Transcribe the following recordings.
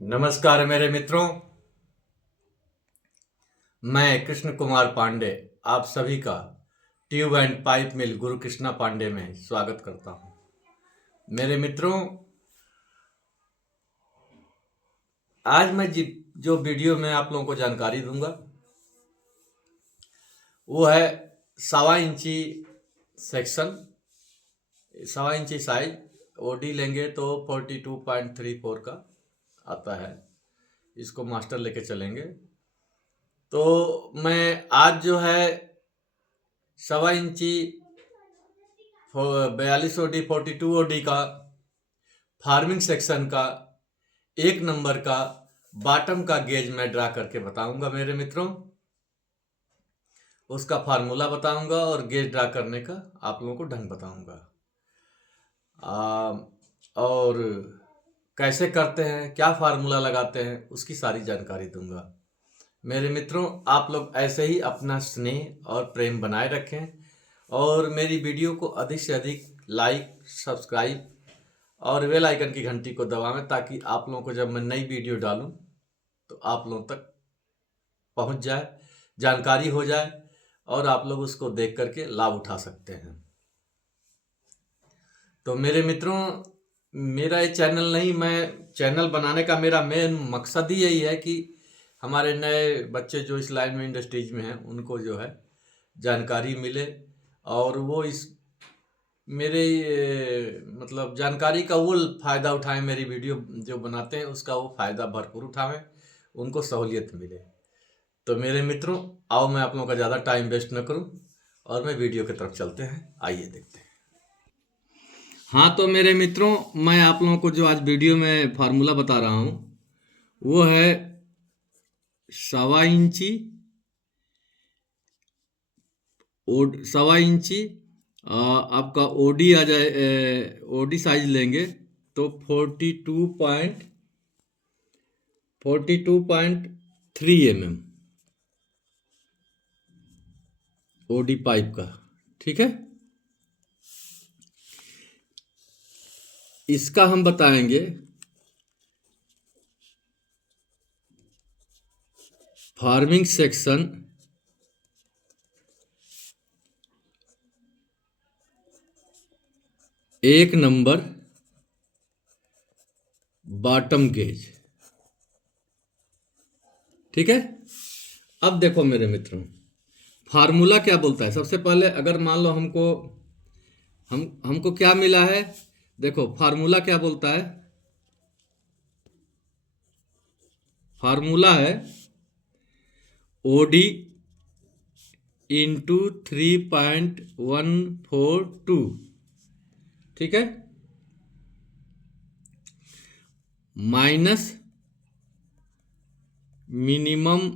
नमस्कार मेरे मित्रों, मैं कृष्ण कुमार पांडे आप सभी का ट्यूब एंड पाइप मिल गुरु कृष्णा पांडे में स्वागत करता हूं। मेरे मित्रों, आज मैं जो वीडियो में आप लोगों को जानकारी दूंगा वो है 1.25 इंची सेक्शन, 1.25 इंची साइज। ओडी लेंगे तो 42.34 का आता है। इसको मास्टर लेके चलेंगे तो मैं आज जो है 1.25 इंची 42 ओडी 42 ओडी का फार्मिंग सेक्शन का 1 नंबर का बॉटम का गेज मैं ड्रा करके बताऊंगा मेरे मित्रों। उसका फार्मूला बताऊंगा और गेज ड्रा करने का आप लोगों को ढंग बताऊंगा। और कैसे करते हैं, क्या फार्मूला लगाते हैं, उसकी सारी जानकारी दूंगा। मेरे मित्रों, आप लोग ऐसे ही अपना स्नेह और प्रेम बनाए रखें और मेरी वीडियो को अधिक से अधिक लाइक, सब्सक्राइब और बेल आइकन की घंटी को दबावें ताकि आप लोगों को जब मैं नई वीडियो डालूं तो आप लोगों तक पहुंच जाए, जानकारी हो जाए और आप लोग उसको देख करके लाभ उठा सकते हैं। तो मेरे मित्रों, मेरा ये चैनल नहीं, मैं चैनल बनाने का मेरा मेन मकसद ही यही है कि हमारे नए बच्चे जो इस लाइन में इंडस्ट्रीज में हैं उनको जो है जानकारी मिले और वो इस मेरे मतलब जानकारी का वो फ़ायदा उठाएं, मेरी वीडियो जो बनाते हैं उसका वो फ़ायदा भरपूर उठावें, उनको सहूलियत मिले। तो मेरे मित्रों, आओ मैं आप लोगों का ज़्यादा टाइम वेस्ट न करूं और मैं वीडियो की तरफ चलते हैं, आइए देखते हैं। हाँ तो मेरे मित्रों, मैं आप लोगों को जो आज वीडियो में फार्मूला बता रहा हूँ वो है 1.25 इंची 1.25 इंची आपका ओडी आ जाए। ओडी साइज लेंगे तो 42.3 mm ओडी पाइप का, ठीक है। इसका हम बताएंगे farming section 1 number bottom gauge, ठीक है। अब देखो मेरे मित्रों, फार्मूला क्या बोलता है। सबसे पहले अगर मान लो हमको क्या मिला है, देखो फार्मूला क्या बोलता है। फार्मूला है ओडी इंटू 3.142, ठीक है, माइनस मिनिमम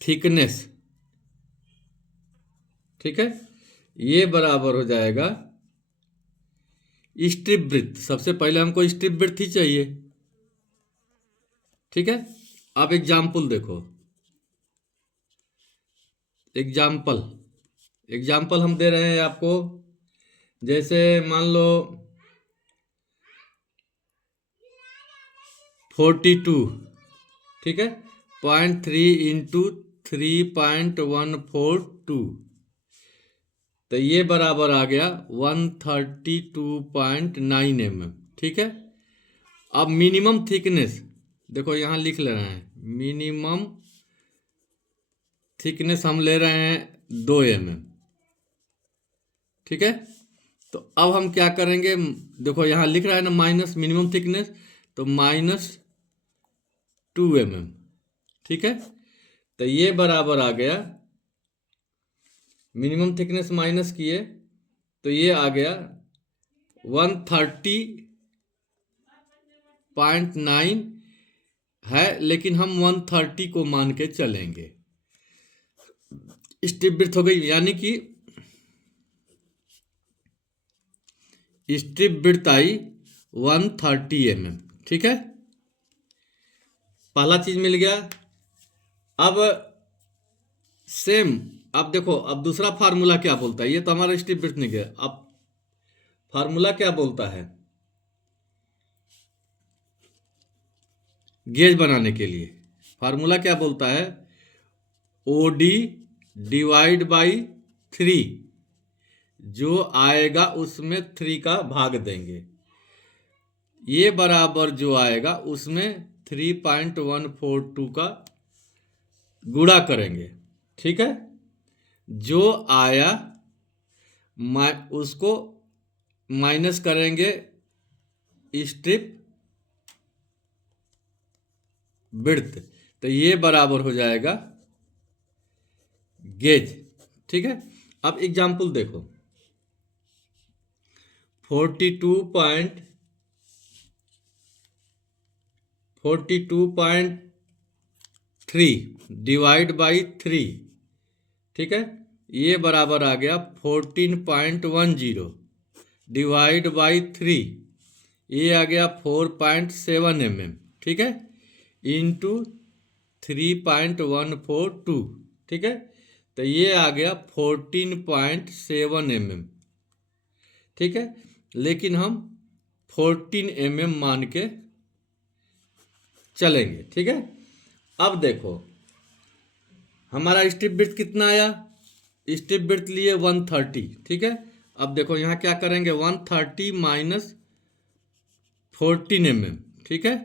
थिकनेस, ठीक है। ये बराबर हो जाएगा स्ट्रिप ब्रेथ। सबसे पहले हमको स्ट्रिप ब्रेथ ही चाहिए, ठीक है। अब एग्जाम्पल देखो, एग्जाम्पल हम दे रहे हैं आपको। जैसे मान लो 42, ठीक है, 0.3 इंटू 3.142, तो ये बराबर आ गया 132.9 mm, ठीक है। अब मिनिमम थिकनेस देखो, यहाँ लिख ले रहे हैं, मिनिमम थिकनेस हम ले रहे हैं 2 mm, ठीक है। तो अब हम क्या करेंगे, देखो यहाँ लिख रहा है ना माइनस मिनिमम थिकनेस, तो -2 mm, ठीक है। तो ये बराबर आ गया, मिनिमम थिकनेस माइनस किए तो ये आ गया 130.9 है, लेकिन हम 130 को मान के चलेंगे। स्ट्रिप ब्रेथ हो गई, यानी कि स्ट्रिप ब्रेथ आई 130 mm, ठीक है। पहला चीज मिल गया। अब सेम, अब देखो, अब दूसरा फार्मूला क्या बोलता है। ये तो हमारा स्ट्रिप ब्रेथ नहीं गया। अब फार्मूला क्या बोलता है, गेज बनाने के लिए फार्मूला क्या बोलता है, OD डिवाइड बाई 3, जो आएगा उसमें 3 का भाग देंगे, ये बराबर जो आएगा उसमें 3.142 का गुणा करेंगे। ठीक है, जो आया उसको माइनस करेंगे स्ट्रिप विड्थ, तो ये बराबर हो जाएगा गेज। ठीक है, अब एग्जाम्पल देखो, 42.3 डिवाइड बाई 3, ठीक है, ये बराबर आ गया 14.10 डिवाइड बाई 3, ये आ गया 4.7 mm, ठीक है, इंटू 3.142, ठीक है, तो ये आ गया 14.7 mm, ठीक है, लेकिन हम 14 mm मान के चलेंगे। ठीक है, अब देखो हमारा स्ट्रिप विड्थ कितना आया, स्ट्रिप विड्थ लिए 130, ठीक है, अब देखो यहाँ क्या करेंगे, 130 माइनस 14 mm, ठीक है,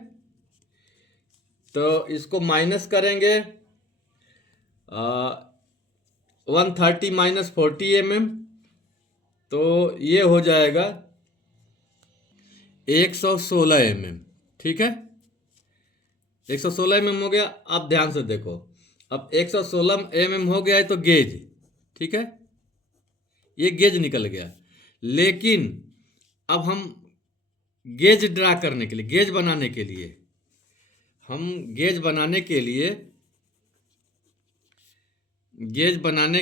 तो इसको माइनस करेंगे 130 माइनस 40 mm, तो ये हो जाएगा 116 mm, ठीक है, 116 mm हो गया। अब ध्यान से देखो, अब 116 mm हो गया है तो गेज, ठीक है, ये गेज निकल गया, लेकिन अब हम गेज ड्रा करने के लिए, गेज बनाने के लिए, हम गेज बनाने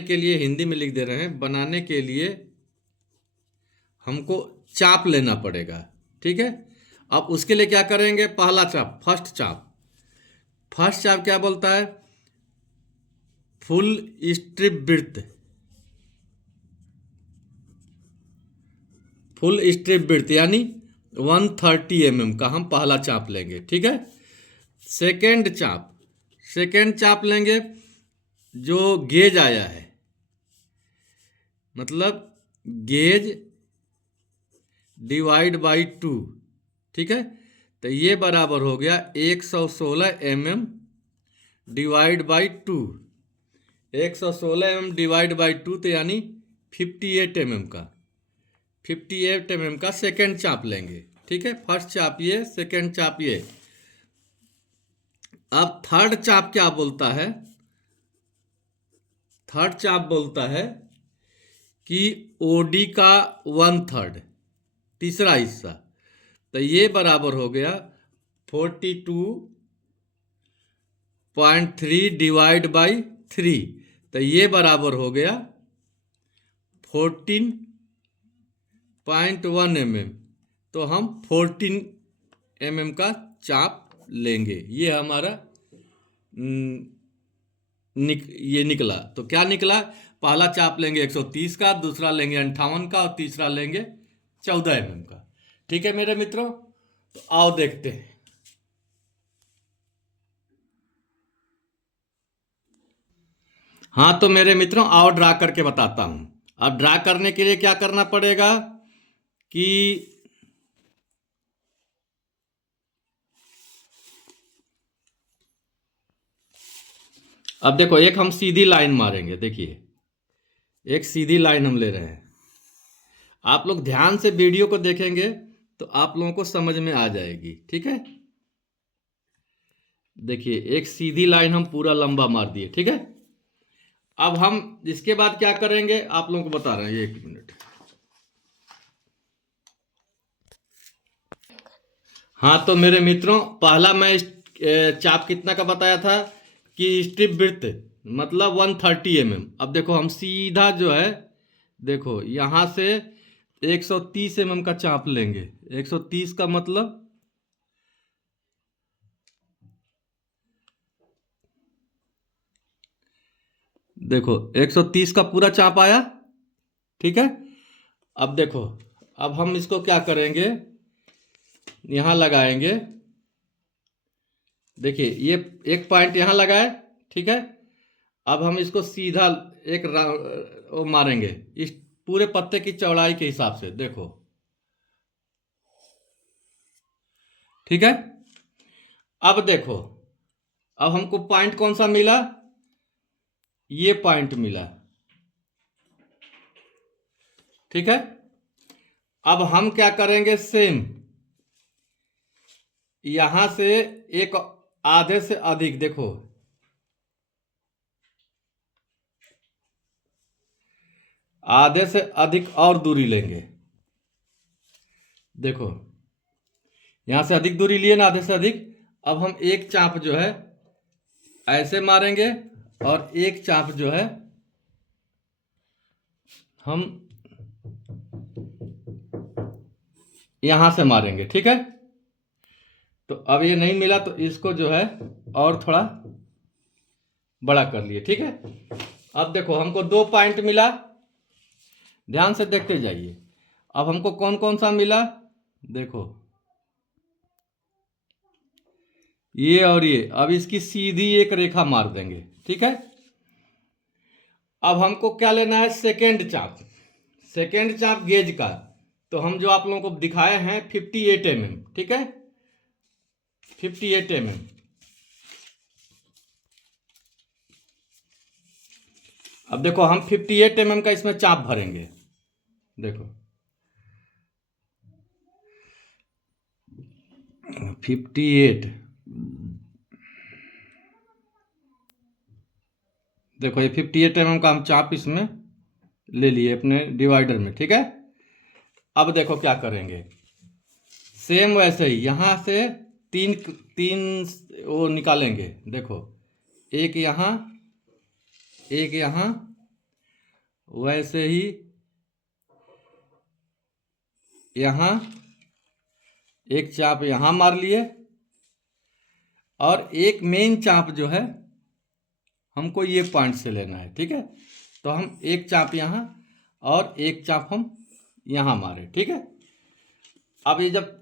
के लिए हिंदी में लिख दे रहे हैं, बनाने के लिए हमको चाप लेना पड़ेगा। ठीक है, अब उसके लिए क्या करेंगे, पहला चाप, फर्स्ट चाप क्या बोलता है, फुल स्ट्रिप विड्थ, यानी 130 mm का हम पहला चाप लेंगे। ठीक है, सेकेंड चाप लेंगे जो गेज आया है, मतलब गेज डिवाइड बाई 2, ठीक है, तो ये बराबर हो गया 116 mm divide by 2, 116 mm divide by 2, तो यानी 58 mm का सेकेंड चाप लेंगे। ठीक है, फर्स्ट चाप ये, सेकेंड चाप ये। अब थर्ड चाप क्या बोलता है, थर्ड चाप बोलता है कि OD का 1/3, तीसरा हिस्सा, तो ये बराबर हो गया 42.3 डिवाइड बाई 3, तो ये बराबर हो गया 14.1 mm, तो हम 14 mm का चाप लेंगे। ये हमारा ये निकला, तो क्या निकला, पहला चाप लेंगे 130 का, दूसरा लेंगे 58 का, और तीसरा लेंगे 14 mm का। ठीक है मेरे मित्रों, तो आओ देखते हैं। हाँ तो मेरे मित्रों, आओ ड्रा करके बताता हूं। अब ड्रा करने के लिए क्या करना पड़ेगा कि अब देखो, एक हम सीधी लाइन मारेंगे, देखिए एक सीधी लाइन हम ले रहे हैं। आप लोग ध्यान से वीडियो को देखेंगे तो आप लोगों को समझ में आ जाएगी। ठीक है, देखिए एक सीधी लाइन हम पूरा लंबा मार दिए। ठीक है, अब हम इसके बाद क्या करेंगे आप लोगों को बता रहे हैं, 1 मिनट। हाँ तो मेरे मित्रों, पहला मैं चाप कितना का बताया था कि स्ट्रिप विड्थ मतलब 130 mm। अब देखो हम सीधा जो है, देखो यहां से 130 mm का चाप लेंगे। 130 का मतलब देखो 130 का पूरा चाप आया। ठीक है, अब देखो, अब हम इसको क्या करेंगे, यहां लगाएंगे देखिए ये एक पॉइंट यहाँ लगा है, ठीक है। अब हम इसको सीधा एक वो मारेंगे इस पूरे पत्ते की चौड़ाई के हिसाब से, देखो, ठीक है। अब देखो, अब हमको पॉइंट कौन सा मिला, ये पॉइंट मिला, ठीक है। अब हम क्या करेंगे, सेम यहां से एक आधे से अधिक, देखो आधे से अधिक और दूरी लेंगे, देखो यहां से अधिक दूरी लिए ना, आधे से अधिक। अब हम एक चाप जो है ऐसे मारेंगे और एक चाप जो है हम यहां से मारेंगे, ठीक है। तो अब ये नहीं मिला तो इसको जो है और थोड़ा बड़ा कर लिए, ठीक है। अब देखो हमको 2 पॉइंट मिला, ध्यान से देखते जाइए। अब हमको कौन कौन सा मिला, देखो ये और ये। अब इसकी सीधी एक रेखा मार देंगे, ठीक है। अब हमको क्या लेना है, सेकेंड चाप, सेकेंड चाप गेज का। तो हम जो आप लोगों को दिखाए हैं 58 mm, ठीक है, 58 mm। अब देखो हम 58 mm का इसमें चाप भरेंगे, देखो 58, देखो ये 58 mm का हम चाप इसमें ले लिए अपने डिवाइडर में, ठीक है। अब देखो क्या करेंगे, सेम वैसे ही यहां से तीन तीन वो निकालेंगे, देखो एक यहां एक यहां, वैसे ही यहां एक चाप यहां मार लिए, और एक मेन चाप जो है हमको ये पॉइंट से लेना है, ठीक है। तो हम एक चाप यहां और एक चाप हम यहां मारे, ठीक है। अब ये जब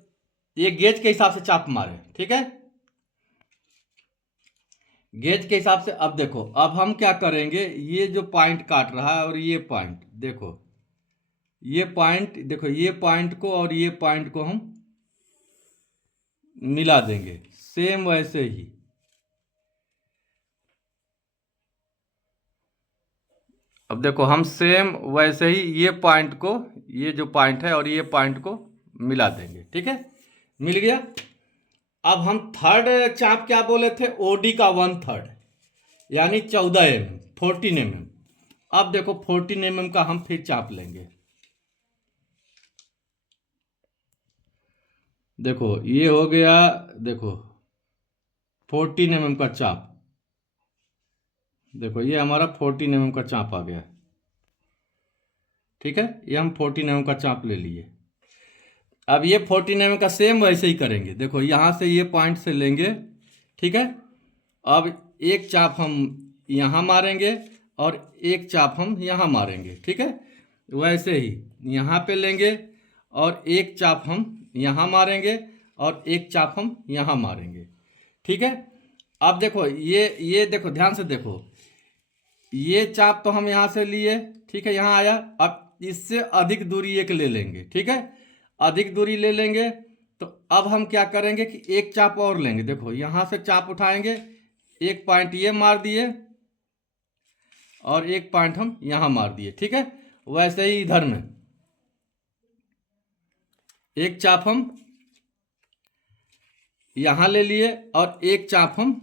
ये गेज के हिसाब से चाप मारे, ठीक है, गेज के हिसाब से। अब देखो अब हम क्या करेंगे, ये जो पॉइंट काट रहा है और ये पॉइंट, देखो ये पॉइंट, देखो ये पॉइंट को और ये पॉइंट को हम मिला देंगे, सेम वैसे ही। अब देखो हम सेम वैसे ही ये पॉइंट को, ये जो पॉइंट है और ये पॉइंट को मिला देंगे, ठीक है, मिल गया। अब हम थर्ड चाप क्या बोले थे, ओडी का 1/3 यानी 14 mm, 14 mm। अब देखो 14 mm का हम फिर चाप लेंगे, देखो ये हो गया, देखो 14 mm का चाप, देखो ये हमारा 14 mm का चाप आ गया, ठीक है। ये हम 14 mm का चाप ले लिए। अब ये 14 mm का सेम वैसे ही करेंगे, देखो यहां से ये पॉइंट से लेंगे, ठीक है। अब एक चाप हम यहां मारेंगे और एक चाप हम यहां मारेंगे, ठीक है। वैसे ही यहां पे लेंगे और एक चाप हम यहां मारेंगे और एक चाप हम यहां मारेंगे, ठीक है। अब देखो ये देखो ध्यान से देखो, ये चाप तो हम यहां से लिए, ठीक है, यहां आया। अब इससे अधिक दूरी एक ले लेंगे, ठीक है, अधिक दूरी ले लेंगे। तो अब हम क्या करेंगे कि एक चाप और लेंगे, देखो यहां से चाप उठाएंगे, एक पॉइंट ये मार दिए और एक पॉइंट हम यहां मार दिए, ठीक है। वैसे ही इधर में एक चाप हम यहां ले लिए और एक चाप हम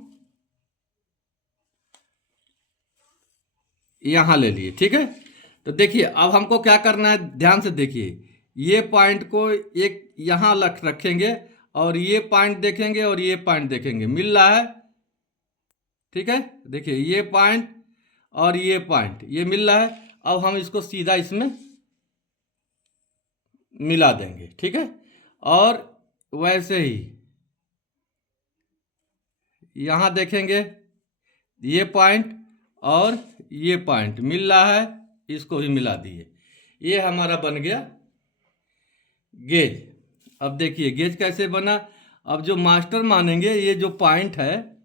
यहां ले लिए, ठीक है। तो देखिए अब हमको क्या करना है, ध्यान से देखिए, ये पॉइंट को एक यहां रखेंगे और ये पॉइंट देखेंगे और ये पॉइंट देखेंगे, मिल रहा है, ठीक है। देखिए ये पॉइंट और ये पॉइंट ये मिल रहा है। अब हम इसको सीधा इसमें मिला देंगे, ठीक है। और वैसे ही यहां देखेंगे, ये पॉइंट और ये पॉइंट मिल रहा है, इसको भी मिला दिए। ये हमारा बन गया गेज। अब देखिए गेज कैसे बना, अब जो मास्टर मानेंगे, ये जो पॉइंट है,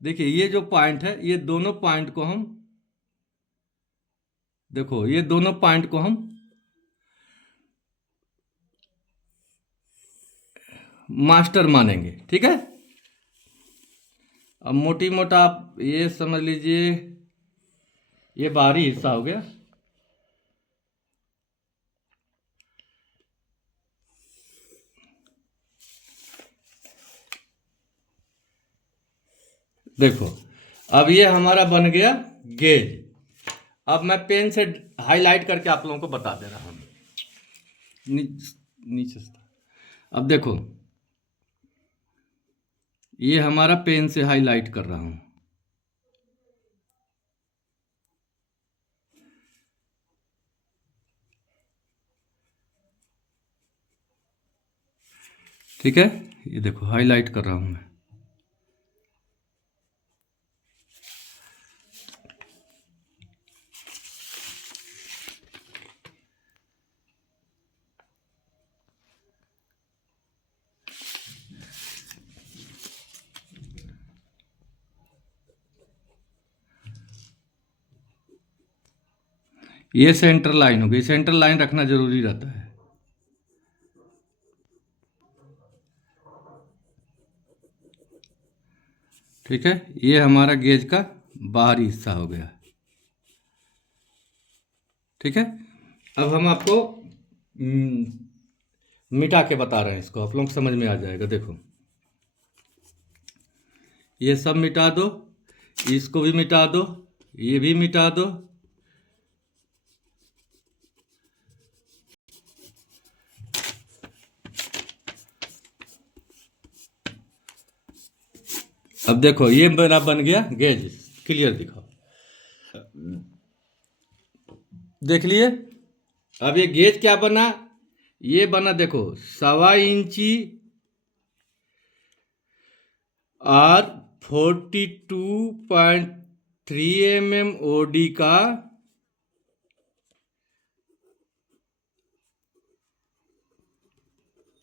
देखिए ये जो पॉइंट है, ये दोनों पॉइंट को हम, देखो ये दोनों पॉइंट को हम मास्टर मानेंगे। ठीक है, अब मोटी मोटा आप ये समझ लीजिए, ये बाहरी हिस्सा हो गया। देखो अब ये हमारा बन गया गेज। अब मैं पेन से हाईलाइट करके आप लोगों को बता दे रहा हूँ। नीचे से अब देखो, ये हमारा पेन से हाईलाइट कर रहा हूं। ठीक है, ये देखो हाईलाइट कर रहा हूं मैं। ये सेंटर लाइन हो गई, सेंटर लाइन रखना जरूरी रहता है। ठीक है, ये हमारा गेज का बाहरी हिस्सा हो गया। ठीक है, अब हम आपको मिटा के बता रहे हैं इसको, आप लोग समझ में आ जाएगा। देखो ये सब मिटा दो, इसको भी मिटा दो, ये भी मिटा दो। अब देखो ये मेरा बन गया गेज। क्लियर दिखाओ, देख लिए। अब ये गेज क्या बना, ये बना देखो 1.25 इंची और 42.3 mm OD का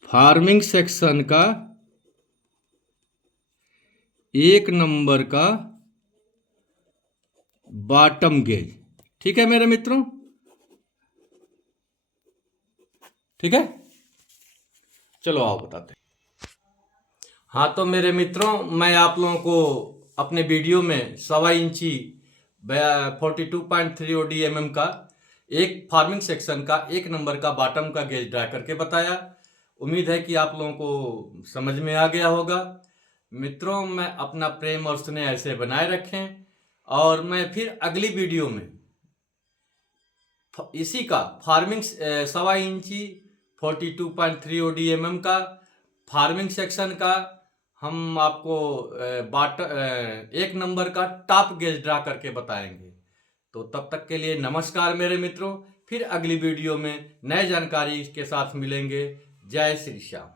फार्मिंग सेक्शन का 1 नंबर का बॉटम गेज। ठीक है मेरे मित्रों, ठीक है, चलो आओ बताते हैं। हाँ तो मेरे मित्रों, मैं आप लोगों को अपने वीडियो में 1.25 इंची 42.3 OD का एक फार्मिंग सेक्शन का 1 नंबर का बॉटम का गेज ड्रा करके बताया। उम्मीद है कि आप लोगों को समझ में आ गया होगा। मित्रों, मैं अपना प्रेम और स्नेह ऐसे बनाए रखें, और मैं फिर अगली वीडियो में इसी का फार्मिंग 1.25 इंची 42.3 OD का फार्मिंग सेक्शन का हम आपको 1 नंबर का टॉप गेज ड्रा करके बताएंगे। तो तब तक के लिए नमस्कार मेरे मित्रों, फिर अगली वीडियो में नए जानकारी के साथ मिलेंगे। जय श्री श्याम।